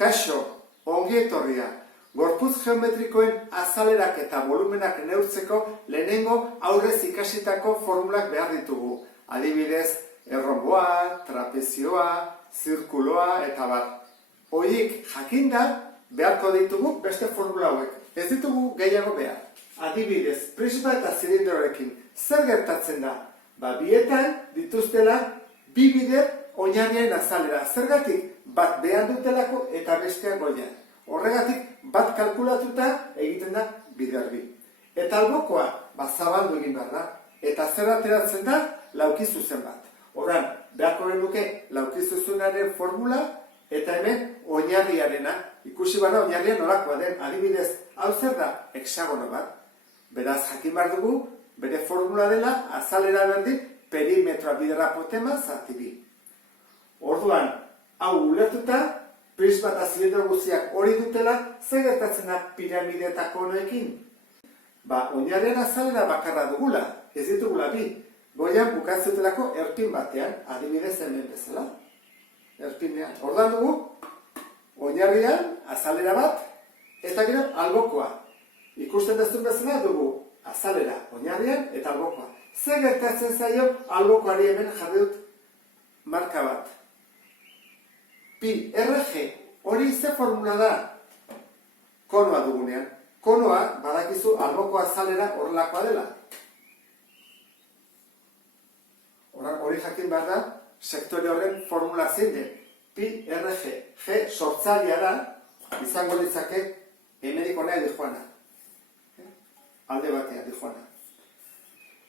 Kaixo, ongi etorria, gorputz geometrikoen azalerak eta volumenak neurtzeko lehenengo aurrez ikasitako formulak behar ditugu. Adibidez, erronboa, trapezioa, zirkuloa eta bar. Horiek jakinda beharko ditugu beste formula hauek. Ez ditugu gehiago behar. Adibidez, prisma eta zilindroarekin zer gertatzen da? Bietan dituztela bi bider oinarrien azalera. Zergatik? Bat behan dutelako eta bestean goian. Horregatik bat kalkulatuta egiten da bider bi. Eta albokoa zabaldu egin behar da. Eta zer ateratzen da? Lauki zuzen bat. Horran, beharko genuke lauki zuzenaren formula eta hemen oinarriarena. Ikusi bara oinarria nolakoa den. Adibidez, hau zer da? Hexagono bat. Beraz, jakin behar dugu, bere formula dela azalera berdin perimetroa bidera apotema zati bi. Orduan, hau ulertuta, prisma eta zilindro guztiak hori dutela, zer gertatzen da piramide eta konoekin? Oinarrien azalera bakarra dugula, ez ditugula bi. Goian bukatzutelako erpin batean, adibidez hemen bezala. Erpinean. Orduan dugu, oinarrian azalera bat, eta gero albokoa. Ikusten dezun bezala dugu azalera, oinarrian eta albokoa. Zer gertatzen zaio albokoari hemen jarri dut marka bat. Pi, RG, hori ze formula da? Konoa dugunean. Konoa, badakizu, alboko azalera horrelakoa dela. Hori jakin behar da, sektore horren formula zein den. Pi, RG, G sortzailea da, izango litzake hemenik honea dijoana. Alde batean dijoana.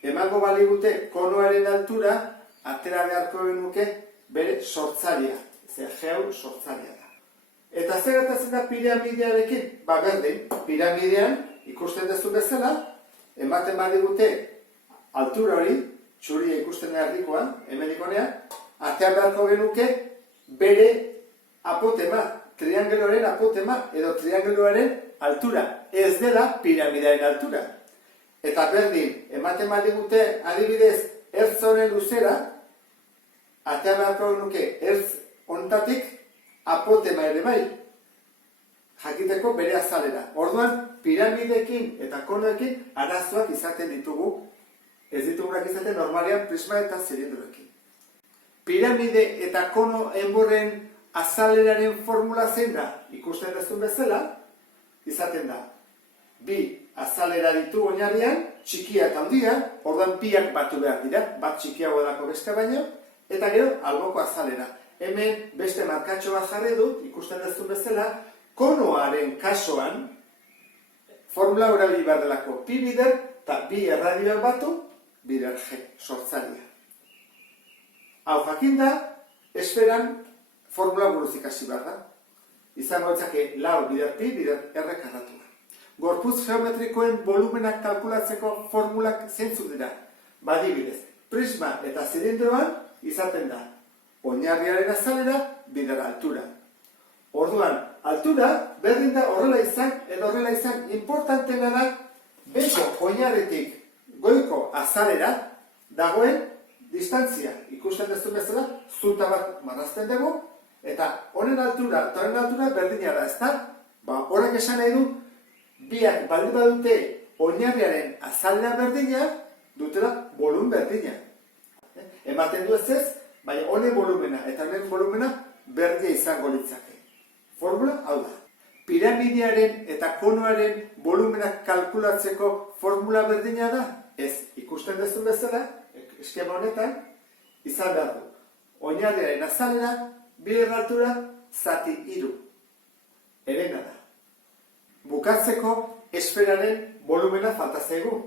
Emango baligute konoaren altura, atera beharko genuke bere sortzailea. Geu sortzailea da. Eta zer gertatzen da piramidearekin? Berdin, piramidean ikusten duzu bezala, ematen badigute altura hori, txuria ikusten erdikoan, hemenikonean, atean beharko genuke bere apotema, triangeloaren apotema edo triangeloaren altura. Ez dela piramidearen altura. Eta berdin, ematen badigute adibidez ertz honen luzera, atean beharko genuke ertz honetatik apotema ere bai, jakiteko bere azalera. Orduan, piramidekin eta konoekin arazoak izaten ditugu, ez ditugunak izaten normalean prisma eta zilindroekin. Piramide eta kono enborren azaleraren formula zein da, ikusten dezun bezala, izaten da. Bi azalera ditu oinarrian, txikia eta handia, orduan piak batu behar dira, bat txikiago dako beste baino, eta gero alboko azalera. Hemen beste markatxo bat jarri dut, ikusten dezun bezala, konoaren kasuan, formula horabili behar delako pi bider eta bi erradioak batu, bider G, sortzailea. Hau jakinda, esferan formula buruz ikasi behar da. Izango ditzake lau bider pi, bider R karratua. Gorputz geometrikoen volumenak kalkulatzeko formulak zeintzuk dira. Adibidez, prisma eta zilindroan izaten da oinarriaren azalera, bider altura. Orduan, altura berdin da horrela izan edo horrela izan importantena da beko oinarritik goiko azalera dagoen distantzia. Ikusten duzu bezala, zuta bat marrazten dugu, eta honen altura eta honen altura berdina da, ezta? Horrek esan nahi du, biak baldin badute oinarriaren azalera berdina, dutela volum berdina. Ematen du ez, baina honen volumena eta honen volumena berdina izango litzake. Formula hau da. Piramidearen eta konoaren volumenak kalkulatzeko formula berdina da? Ez, ikusten dezun bezala, eskema honetan, izan behar du. Oinarriaren azalera, bider altura, zati 3. Herena da. Bukatzeko esferaren volumena falta zaigu.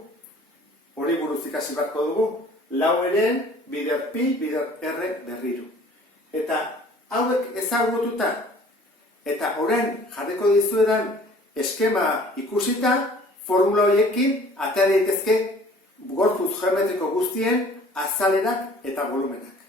Hori buruz ikasi beharko dugu. Lau heren, bider pi, bider R berriru. Eta hauek ezagututa, eta orain jarriko dizuedan eskema ikusita, formula horiekin atera daitezke gorputz geometriko guztien azalerak eta volumenak.